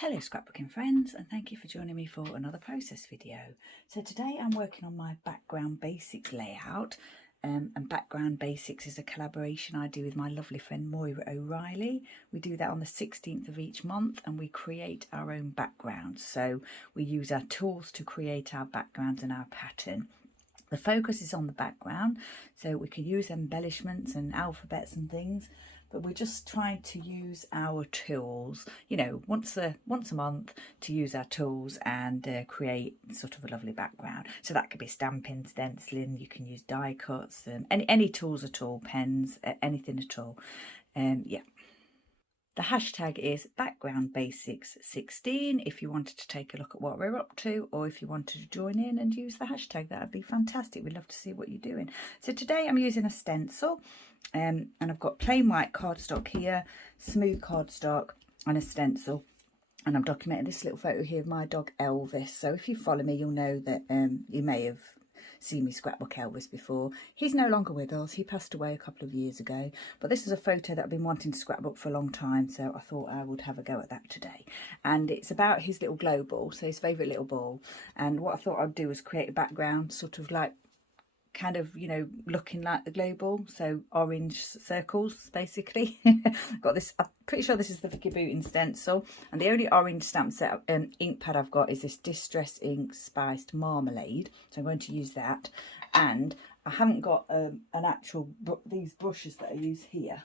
Hello scrapbooking friends, and thank you for joining me for another process video. So today I'm working on my background basics layout, and background basics is a collaboration I do with my lovely friend Moira O'Reilly. We do that on the 16th of each month and we create our own backgrounds. So we use our tools to create our backgrounds and our pattern. The focus is on the background, so we can use embellishments and alphabets and things, but we're just trying to use our tools, you know, once a month to use our tools and create sort of a lovely background. So that could be stamping, stenciling, you can use die cuts, any tools at all, pens, anything at all. Yeah. The hashtag is background basics 16 if you wanted to take a look at what we're up to, or if you wanted to join in and use the hashtag, that would be fantastic. We'd love to see what you're doing. So today I'm using a stencil, and I've got plain white cardstock here, smooth cardstock and a stencil, and I'm documenting this little photo here of my dog Elvis. So if you follow me, you'll know that you may have seen me scrapbook Elvis before. He's no longer with us, he passed away a couple of years ago, but this is a photo that I've been wanting to scrapbook for a long time, so I thought I would have a go at that today. And it's about his little glow ball, so his favourite little ball, and what I thought I'd do was create a background sort of like kind of, you know, looking like the glow ball, so orange circles basically. Got this, I'm pretty sure this is the Vicki Boutin stencil, and the only orange stamp set ink pad I've got is this Distress Ink Spiced Marmalade, so I'm going to use that. And I haven't got an actual, these brushes that I use here,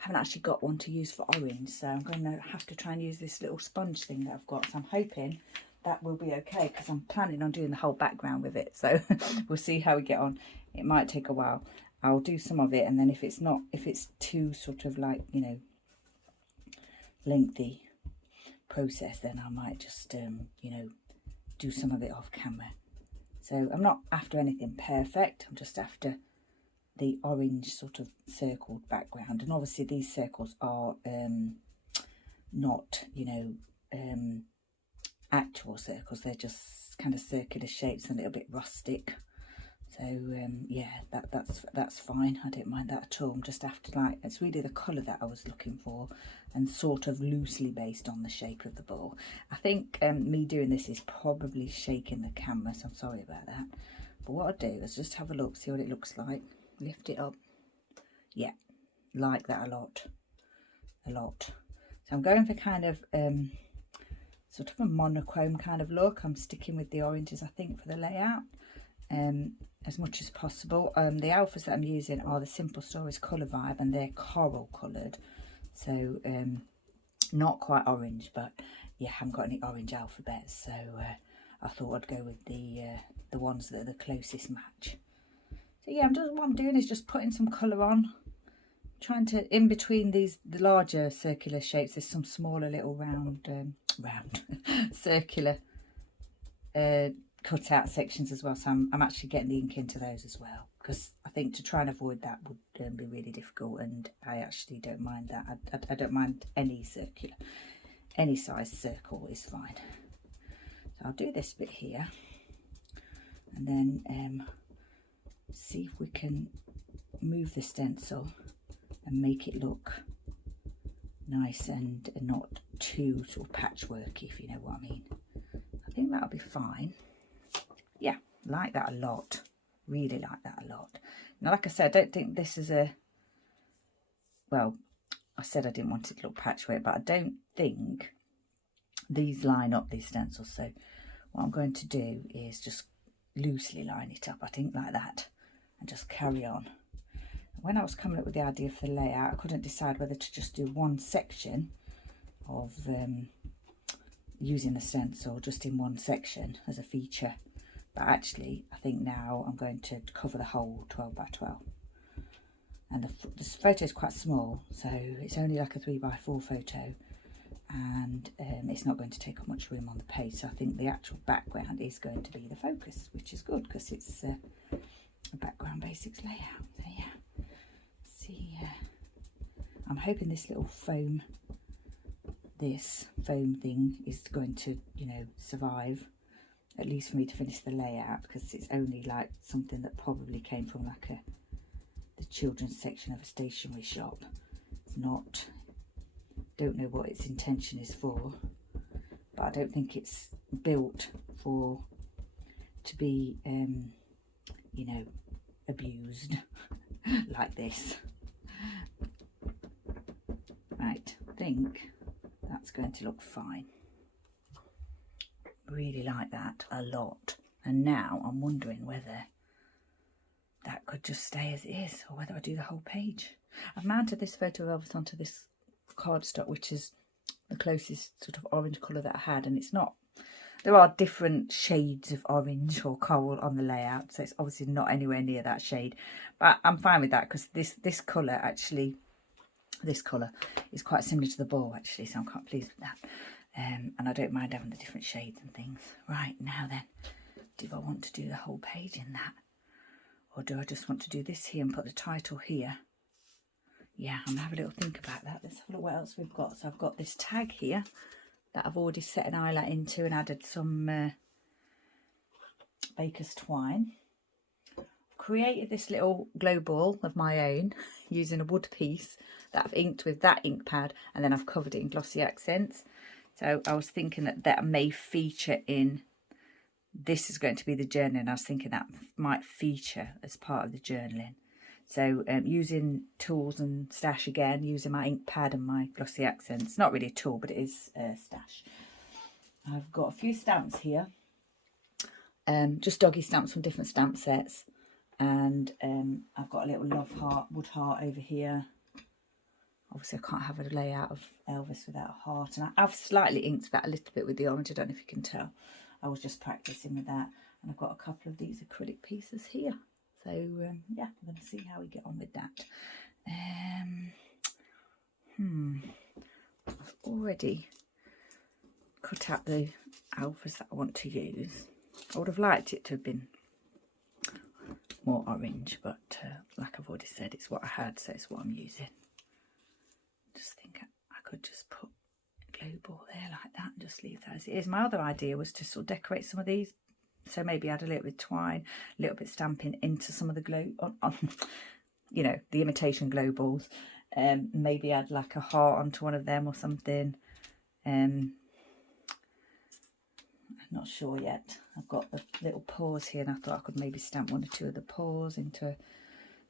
I haven't actually got one to use for orange, so I'm going to have to try and use this little sponge thing that I've got. So I'm hoping that will be okay, because I'm planning on doing the whole background with it, so we'll see how we get on. It might take a while. I'll do some of it, and then if it's too sort of like, you know, lengthy process, then I might just you know, do some of it off camera. So I'm not after anything perfect, I'm just after the orange sort of circled background. And obviously these circles are not, you know, actual circles, they're just kind of circular shapes and a little bit rustic. So yeah, that's fine, I don't mind that at all. I'm just after, like, it's really the colour that I was looking for, and sort of loosely based on the shape of the ball. I think me doing this is probably shaking the camera, so I'm sorry about that. But what I'll do is just have a look, see what it looks like, lift it up. Yeah, like that a lot. So I'm going for kind of sort of a monochrome kind of look. I'm sticking with the oranges, I think, for the layout as much as possible. The alphas that I'm using are the Simple Stories Colour Vibe, and they're coral coloured, so not quite orange, but yeah, I haven't got any orange alphabets, so I thought I'd go with the ones that are the closest match. So yeah, what I'm doing is just putting some colour on, trying to, in between the larger circular shapes, there's some smaller little round circular cut out sections as well, so I'm actually getting the ink into those as well, because I think to try and avoid that would be really difficult, and I actually don't mind that. I don't mind any circular, any size circle is fine. So I'll do this bit here, and then see if we can move the stencil and make it look nice and not too sort of patchworky, if you know what I mean. I think that'll be fine. Yeah, like that a lot, really like that a lot. Now, like I said, I don't think this is a, well, I said I didn't want it to look patchwork, but I don't think these line up, these stencils. So what I'm going to do is just loosely line it up, I think, like that, and just carry on. When I was coming up with the idea for the layout, I couldn't decide whether to just do one section of using the stencil just in one section as a feature, but actually I think now I'm going to cover the whole 12 by 12. And this photo is quite small, so it's only like a 3x4 photo, and it's not going to take up much room on the page, so I think the actual background is going to be the focus, which is good because it's a background basics layout. So yeah, see, I'm hoping this little foam thing is going to, you know, survive, at least for me to finish the layout, because it's only like something that probably came from like the children's section of a stationery shop. It's not, don't know what its intention is for, but I don't think it's built to be you know, abused like this. Right, I think that's going to look fine. Really like that a lot. And now I'm wondering whether that could just stay as it is, or whether I do the whole page. I've mounted this photo of Elvis onto this cardstock, which is the closest sort of orange colour that I had, and it's not, there are different shades of orange or coral on the layout, so it's obviously not anywhere near that shade, but I'm fine with that because this colour actually, this colour is quite similar to the ball actually, so I'm quite pleased with that. And I don't mind having the different shades and things. Right, now then, do I want to do the whole page in that, or do I just want to do this here and put the title here? Yeah, I'm going to have a little think about that. Let's have a look what else we've got. So I've got this tag here that I've already set an eyelet into and added some baker's twine. I've created this little glow ball of my own using a wood piece that I've inked with that ink pad, and then I've covered it in glossy accents. So I was thinking that that may feature in, this is going to be the journaling. I was thinking that might feature as part of the journaling. So using tools and stash again, using my ink pad and my glossy accents. Not really a tool, but it is a stash. I've got a few stamps here. Just doggy stamps from different stamp sets. And I've got a little love heart, wood heart over here. Obviously I can't have a layout of Elvis without a heart. And I've slightly inked that a little bit with the orange. I don't know if you can tell. I was just practicing with that. And I've got a couple of these acrylic pieces here. So, yeah, I'm going to see how we get on with that. I've already cut out the alphas that I want to use. I would have liked it to have been more orange, but like I've already said, it's what I had, so it's what I'm using. Just think I could just put a glow ball there like that and just leave that as it is. My other idea was to sort of decorate some of these. So maybe add a little bit of twine, a little bit of stamping into some of the glow, on you know, the imitation glow balls. Maybe add like a heart onto one of them or something. I'm not sure yet. I've got the little paws here, and I thought I could maybe stamp one or two of the paws into,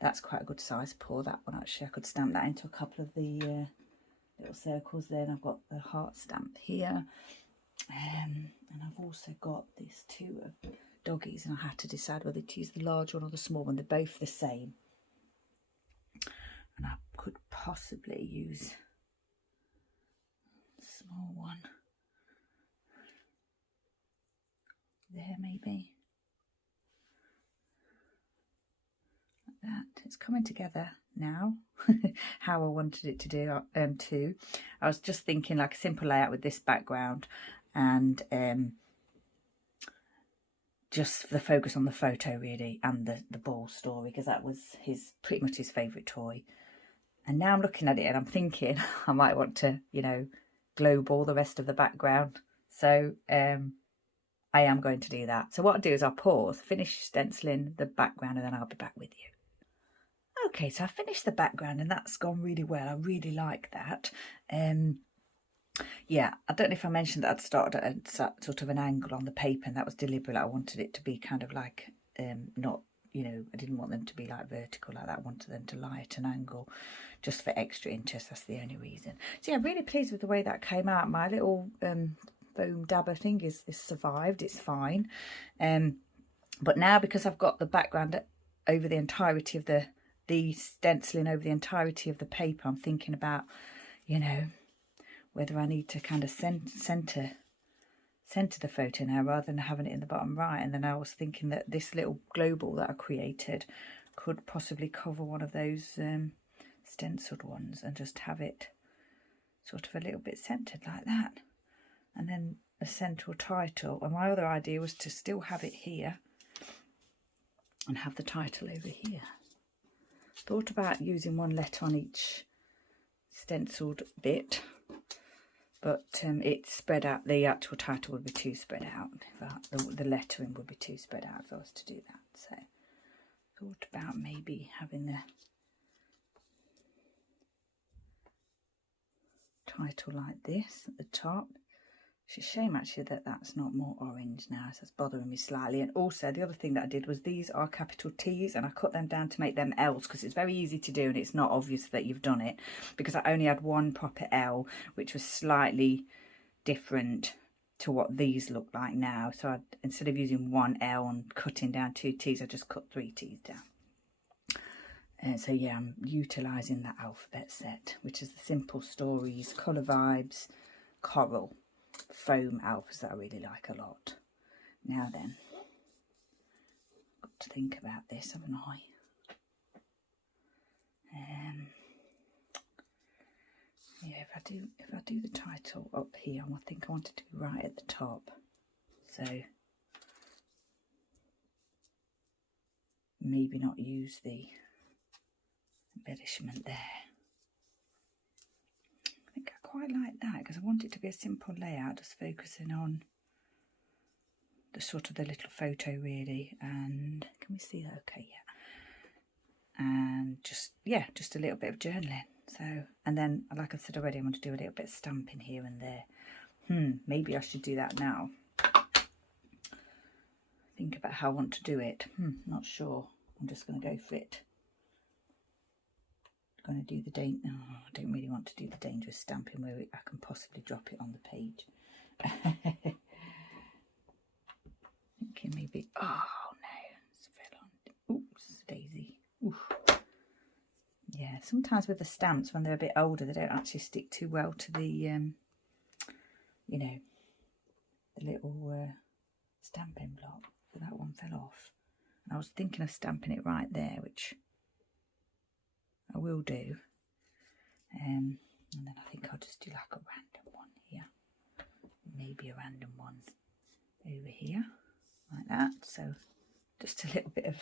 that's quite a good size paw, that one actually. I could stamp that into a couple of the little circles there. And I've got the heart stamp here. And I've also got these two of doggies, and I had to decide whether to use the large one or the small one. They're both the same, and I could possibly use the small one there, maybe like that. It's coming together now. How I wanted it to do too. I was just thinking like a simple layout with this background, and just the focus on the photo really, and the ball story, because that was pretty much his favourite toy. And now I'm looking at it and I'm thinking I might want to, you know, glow ball the rest of the background. So I am going to do that. So what I'll do is I'll pause, finish stenciling the background, and then I'll be back with you. Okay, so I finished the background and that's gone really well. I really like that. Yeah, I don't know if I mentioned that I'd started at a sort of an angle on the paper, and that was deliberate. I wanted it to be kind of like, not, you know, I didn't want them to be like vertical like that. I wanted them to lie at an angle just for extra interest. That's the only reason. So yeah, I'm really pleased with the way that came out. My little foam dabber thing is survived. It's fine. But now, because I've got the background over the entirety of the stenciling over the entirety of the paper, I'm thinking about, you know, whether I need to kind of centre the photo now rather than having it in the bottom right. And then I was thinking that this little glow ball that I created could possibly cover one of those stenciled ones, and just have it sort of a little bit centred like that. And then a central title. And my other idea was to still have it here and have the title over here. Thought about using one letter on each stenciled bit, but it's spread out. The actual title would be too spread out. The lettering would be too spread out if I was to do that. So thought about maybe having the title like this at the top, It's a shame actually that that's not more orange now, so it's bothering me slightly. And also the other thing that I did was these are capital T's, and I cut them down to make them L's because it's very easy to do and it's not obvious that you've done it, because I only had one proper L, which was slightly different to what these look like now. So instead of using one L and cutting down 2 T's, I just cut 3 T's down. And so yeah, I'm utilising that alphabet set, which is the Simple Stories, Colour Vibes, Coral, foam alphas that I really like a lot. Now then, got to think about this, haven't I? Yeah, if I do the title up here, I think I want it to be right at the top. So maybe not use the embellishment there. I think I quite like that because I want it to be a simple layout, just focusing on the sort of the little photo really. And can we see that? Okay, yeah. And just, yeah, just a little bit of journaling. So, and then like I've said already, I want to do a little bit of stamping here and there. Maybe I should do that now. Think about how I want to do it. Not sure. I'm just going to go for it. Going to do the I don't really want to do the dangerous stamping where I can possibly drop it on the page. Thinking maybe, oh no, it's fell on. Oops, daisy. Oof. Yeah, sometimes with the stamps, when they're a bit older, they don't actually stick too well to the, you know, the little stamping block. So that one fell off. And I was thinking of stamping it right there, which I will do. And then I think I'll just do like a random one here. Maybe a random one over here, like that. So just a little bit of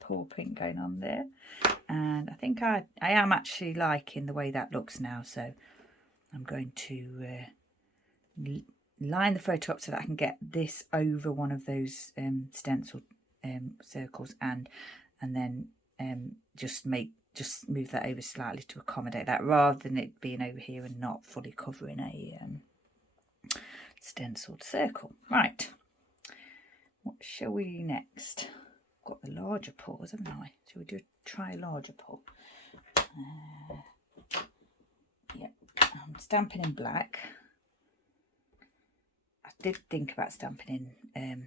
paw print going on there. And I think I am actually liking the way that looks now. So I'm going to line the photo up so that I can get this over one of those stencil circles, and then just move that over slightly to accommodate that, rather than it being over here and not fully covering a stenciled circle. Right, what shall we do next? Got the larger paws, haven't I? Shall we try a larger paw? Yep, I'm stamping in black. I did think about stamping in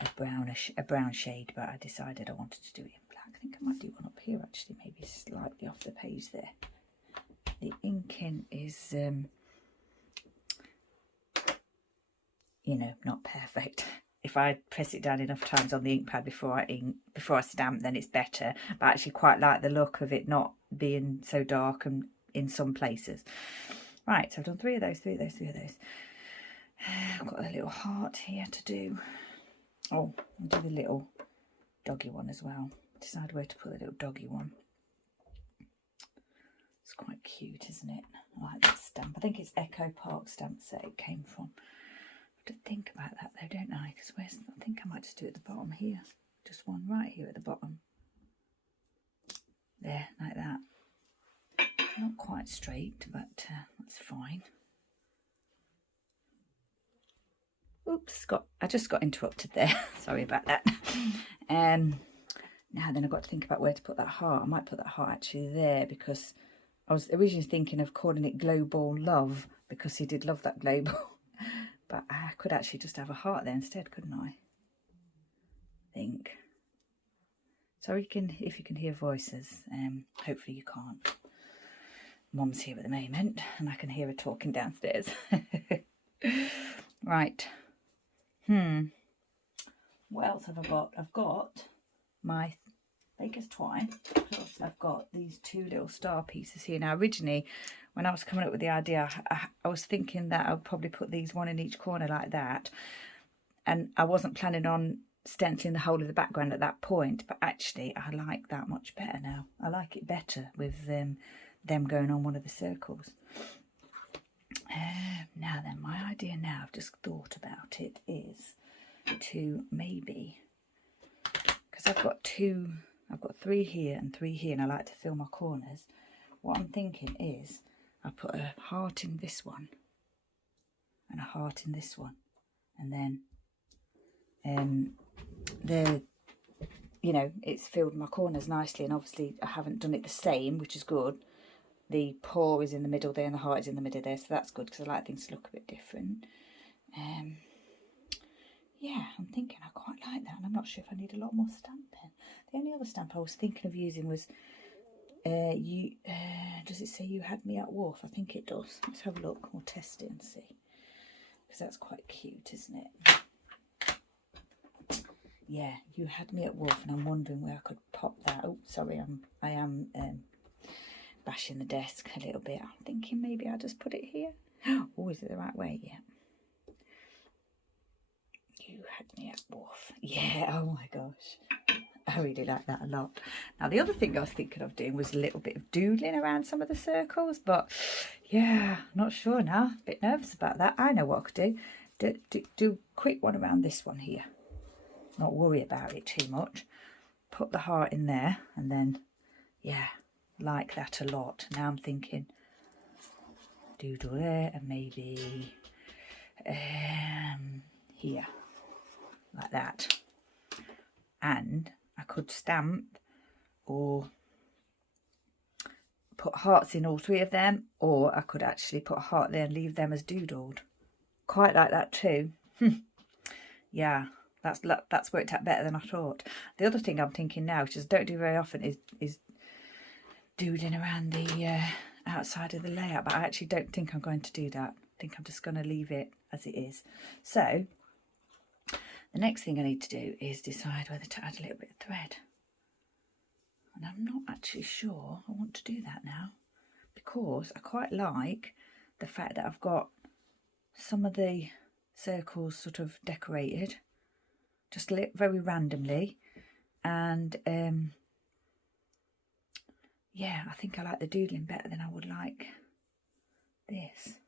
a brown shade, but I decided I wanted to do it in black. I think I might do one up here actually, maybe slightly off the page there. The inking is you know, not perfect. If I press it down enough times on the ink pad before I stamp, then it's better. But I actually quite like the look of it not being so dark and in some places. Right, so I've done 3 of those. I've got a little heart here to do. Oh, I'll do the little doggy one as well. Decide where to put the little doggy one. It's quite cute, isn't it? I like that stamp. I think it's Echo Park stamp set it came from. I have to think about that though, don't I? Because I think I might just do it at the bottom here. Just one right here at the bottom. There, like that. Not quite straight, but that's fine. Oops, I just got interrupted there. Sorry about that. Now then I've got to think about where to put that heart. I might put that heart actually there, because I was originally thinking of calling it Glow Ball Love, because he did love that glow ball. But I could actually just have a heart there instead, couldn't I? Think. Sorry if you can hear voices. Hopefully you can't. Mum's here at the moment and I can hear her talking downstairs. Right. What else have I got? I've got my baker's twine, plus I've got these 2 little star pieces here. Now originally, when I was coming up with the idea, I was thinking that I'll probably put these one in each corner like that, and I wasn't planning on stenciling the whole of the background at that point, but actually I like that much better now. I like it better with them going on one of the circles. Now then, my idea now, I've just thought about it, is to maybe, because I've got 3 here and 3 here, and I like to fill my corners. What I'm thinking is I'll put a heart in this one, and a heart in this one. And then you know, it's filled my corners nicely, and obviously I haven't done it the same, which is good. The paw is in the middle there and the heart is in the middle there, so that's good because I like things to look a bit different. Yeah, I'm thinking I quite like that, and I'm not sure if I need a lot more stamping. The only other stamp I was thinking of using was does it say You Had Me at Wharf? I think it does. Let's have a look. We'll test it and see, because that's quite cute, isn't it? Yeah, You Had Me at Wharf, and I'm wondering where I could pop that. Oh, sorry, I am bashing the desk a little bit. I'm thinking maybe I'll just put it here. Oh, is it the right way? Yeah. You Had Me at Wharf. Yeah, oh my gosh. I really like that a lot. Now, the other thing I was thinking of doing was a little bit of doodling around some of the circles, but yeah, not sure now. A bit nervous about that. I know what I could do. Do a quick one around this one here. Not worry about it too much. Put the heart in there, and then, yeah, like that a lot. Now I'm thinking doodle there, and maybe here, like that. And I could stamp or put hearts in all three of them, or I could actually put a heart there and leave them as doodled. Quite like that too. Yeah, that's worked out better than I thought. The other thing I'm thinking now, which I don't do very often, is doodling around the outside of the layout, but I actually don't think I'm going to do that. I think I'm just going to leave it as it is. So the next thing I need to do is decide whether to add a little bit of thread. And I'm not actually sure I want to do that now, because I quite like the fact that I've got some of the circles sort of decorated, just very randomly. And yeah, I think I like the doodling better than I would like this.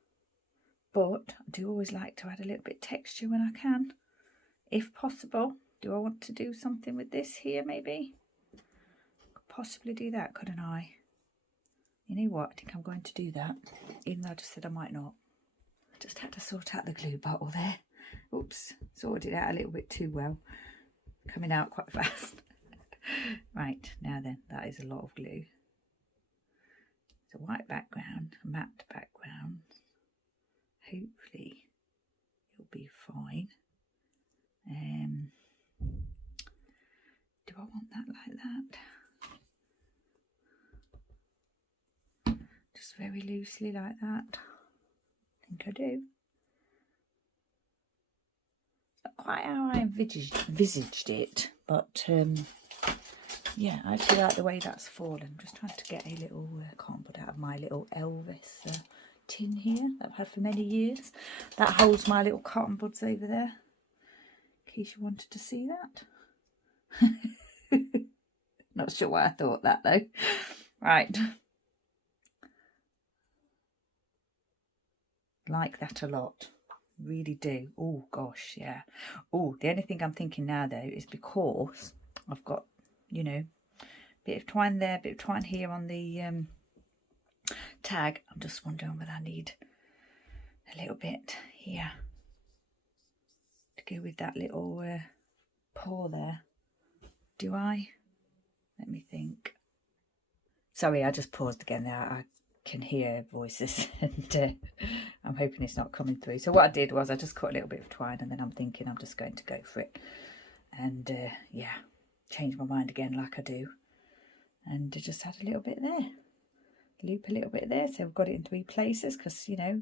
But I do always like to add a little bit of texture when I can, if possible. Do I want to do something with this here maybe? Could possibly do that, couldn't I? You know what, I think I'm going to do that, even though I just said I might not. I just had to sort out the glue bottle there. Oops, sorted it out a little bit too well. Coming out quite fast. Right, now then, that is a lot of glue. It's a white background, a matte background. Hopefully it'll be fine. Do I want that like that? Just very loosely like that. I think I do. Not quite how I envisaged it, but yeah, I actually like the way that's fallen. I'm just trying to get a little cardboard out of my little Elvis tin here that I've had for many years. That holds my little cotton buds over there, in case you wanted to see that. Not sure why I thought that though. Right. Like that a lot. Really do. Oh gosh, yeah. Oh, the only thing I'm thinking now though is, because I've got, you know, a bit of twine there, a bit of twine here on the tag. I'm just wondering whether I need a little bit here to go with that little paw there. Do I? Let me think. Sorry, I just paused again there. I can hear voices and I'm hoping it's not coming through. So what I did was I just cut a little bit of twine, and then I'm thinking I'm just going to go for it. And yeah, change my mind again like I do. And just add a little bit there. Loop a little bit there. So we've got it in 3 places because, you know,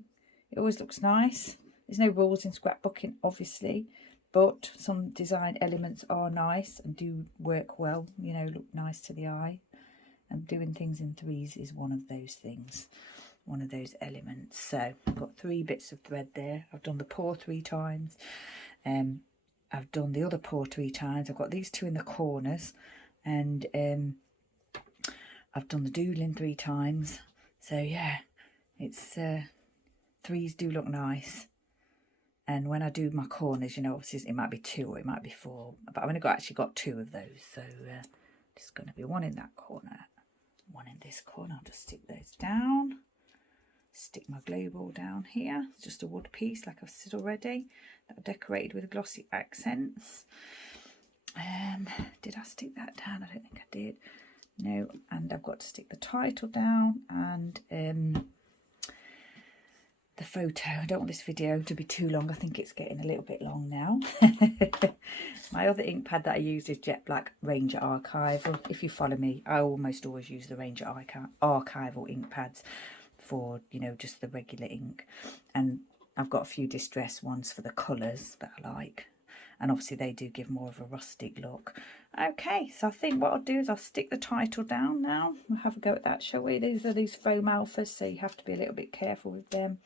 it always looks nice. There's no rules in scrapbooking, obviously, but some design elements are nice and do work well, you know, look nice to the eye. And doing things in 3s is one of those things, one of those elements. So I've got 3 bits of thread there. I've done the paw 3 times. I've done the other paw 3 times. I've got these 2 in the corners, and I've done the doodling 3 times. So yeah, it's 3s do look nice. And when I do my corners, you know, obviously it might be 2 or it might be 4, but I've only actually got 2 of those. So there's going to be 1 in that corner, 1 in this corner. I'll just stick those down. stick my glue ball down here. It's just a wood piece like I've said already, that I've decorated with glossy accents. Did I stick that down? I don't think I did. No, and I've got to stick the title down and the photo. I don't want this video to be too long. I think it's getting a little bit long now. My other ink pad that I use is Jet Black Ranger Archival. If you follow me, I almost always use the Ranger Archival ink pads for, you know, just the regular ink. And I've got a few distress ones for the colours that I like. And obviously they do give more of a rustic look. Okay, so I think what I'll do is I'll stick the title down now. We'll have a go at that, shall we? These are these foam alphas, so you have to be a little bit careful with them.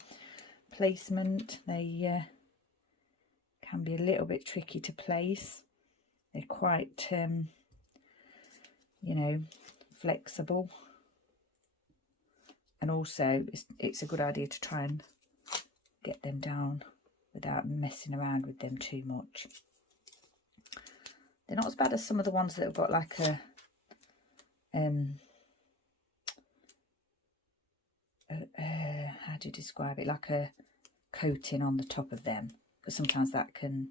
Placement, they can be a little bit tricky to place. They're quite, you know, flexible. And also, it's a good idea to try and get them down without messing around with them too much. They're not as bad as some of the ones that have got like a how do you describe it, like a coating on the top of them, because sometimes that can,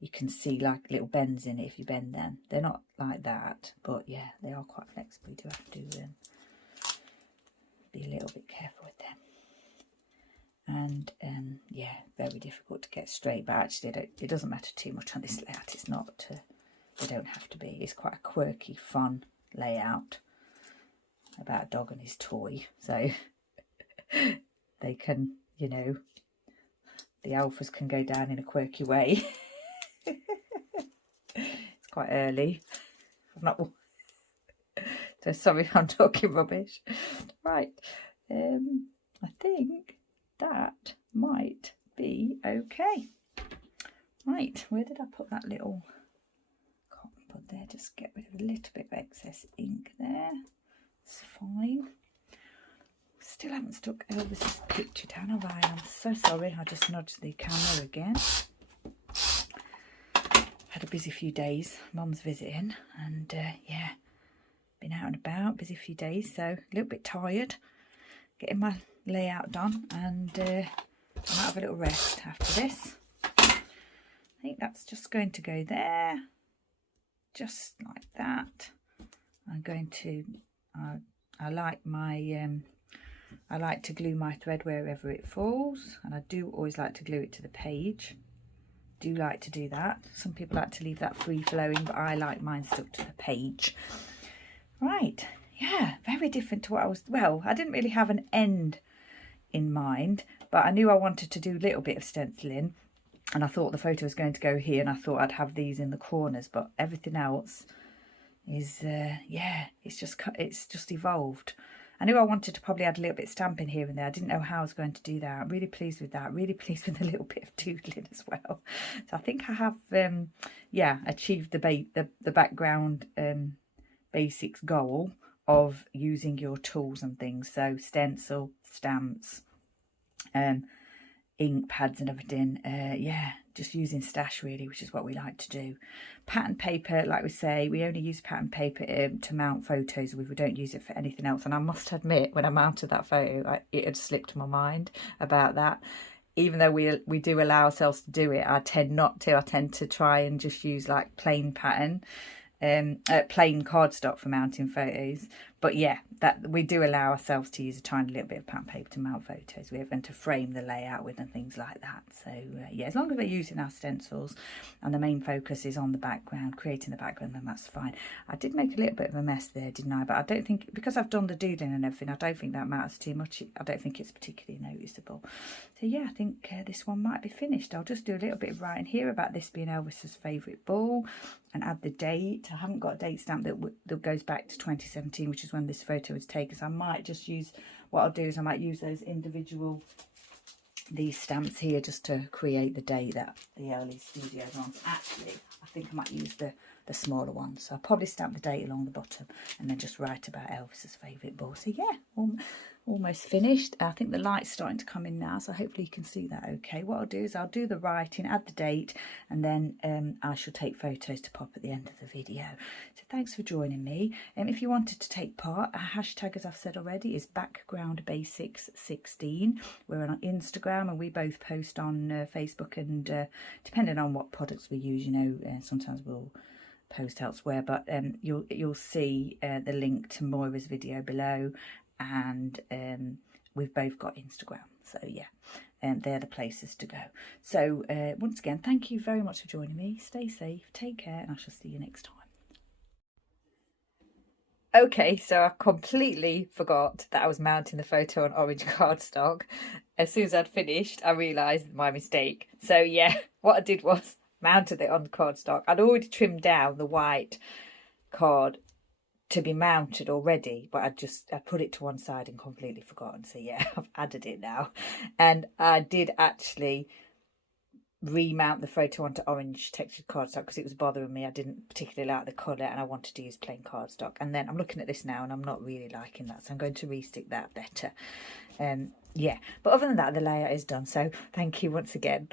you can see like little bends in it if you bend them. They're not like that, but yeah, they are quite flexible. You do have to be a little bit careful with them. And yeah, very difficult to get straight, but actually it doesn't matter too much on this layout. It's not, they don't have to be. It's quite a quirky, fun layout about a dog and his toy, so they can, you know, the alphas can go down in a quirky way. It's quite early. I'm not, so sorry if I'm talking rubbish. Right, I think that might be okay. Right, where did I put that little cotton bud there? Just get rid of a little bit of excess ink there. It's fine. Still haven't stuck Elvis's picture down, have I? I'm so sorry. I just nudged the camera again. Had a busy few days. Mum's visiting, and yeah, been out and about. Busy few days, so a little bit tired. Getting my layout done, and I might have a little rest after this. I think that's just going to go there, just like that. I'm going to I like my I like to glue my thread wherever it falls, and I do always like to glue it to the page. Do like to do that. Some people like to leave that free flowing, but I like mine stuck to the page. Right, yeah, very different to what I was, well, I didn't really have an end in mind, but I knew I wanted to do a little bit of stenciling, and I thought the photo was going to go here, and I thought I'd have these in the corners, but everything else is yeah, it's just evolved. I knew I wanted to probably add a little bit of stamping here and there. I didn't know how I was going to do that. I'm really pleased with that. Really pleased with a little bit of doodling as well. So I think I have yeah, achieved the background basics goal of using your tools and things. So stencil, stamps, ink pads and everything. Yeah, just using stash really, which is what we like to do. Pattern paper, like we say, we only use pattern paper to mount photos with. We don't use it for anything else. And I must admit, when I mounted that photo, it had slipped my mind about that. Even though we do allow ourselves to do it, I tend not to. I tend to try and just use like plain pattern, plain cardstock for mounting photos. But yeah, that we do allow ourselves to use a tiny little bit of pattern paper to mount photos with and to frame the layout with and things like that. So yeah, as long as we're using our stencils and the main focus is on the background, creating the background, then that's fine. I did make a little bit of a mess there, didn't I? But I don't think, because I've done the doodling and everything, I don't think that matters too much. I don't think it's particularly noticeable. So yeah, I think this one might be finished. I'll just do a little bit of writing here about this being Elvis's favourite ball and add the date. I haven't got a date stamp that goes back to 2017, which is when this photo was taken. So I might just use, what I'll do is I might use those individual, these stamps here, just to create the date that the early studio is on. Actually, I think I might use the smaller one. So I'll probably stamp the date along the bottom and then just write about Elvis's favourite ball. So yeah, almost finished. I think the light's starting to come in now, so hopefully you can see that okay. What I'll do is I'll do the writing, add the date, and then I shall take photos to pop at the end of the video. So thanks for joining me. If you wanted to take part, our hashtag, as I've said already, is backgroundbasics16. We're on Instagram, and we both post on Facebook, and depending on what products we use, you know, sometimes we'll post elsewhere, but you'll see the link to Moira's video below, and we've both got Instagram, so yeah, they're the places to go. So once again, thank you very much for joining me. Stay safe, take care, and I shall see you next time. Okay, so I completely forgot that I was mounting the photo on orange cardstock. As soon as I'd finished, I realised my mistake. So yeah, what I did was mounted it on cardstock. I'd already trimmed down the white card to be mounted already, but I put it to one side and completely forgotten. So yeah, I've added it now. And I did actually remount the photo onto orange textured cardstock because it was bothering me. I didn't particularly like the colour and I wanted to use plain cardstock. And then I'm looking at this now and I'm not really liking that, so I'm going to restick that better. Yeah, but other than that, the layout is done. So thank you once again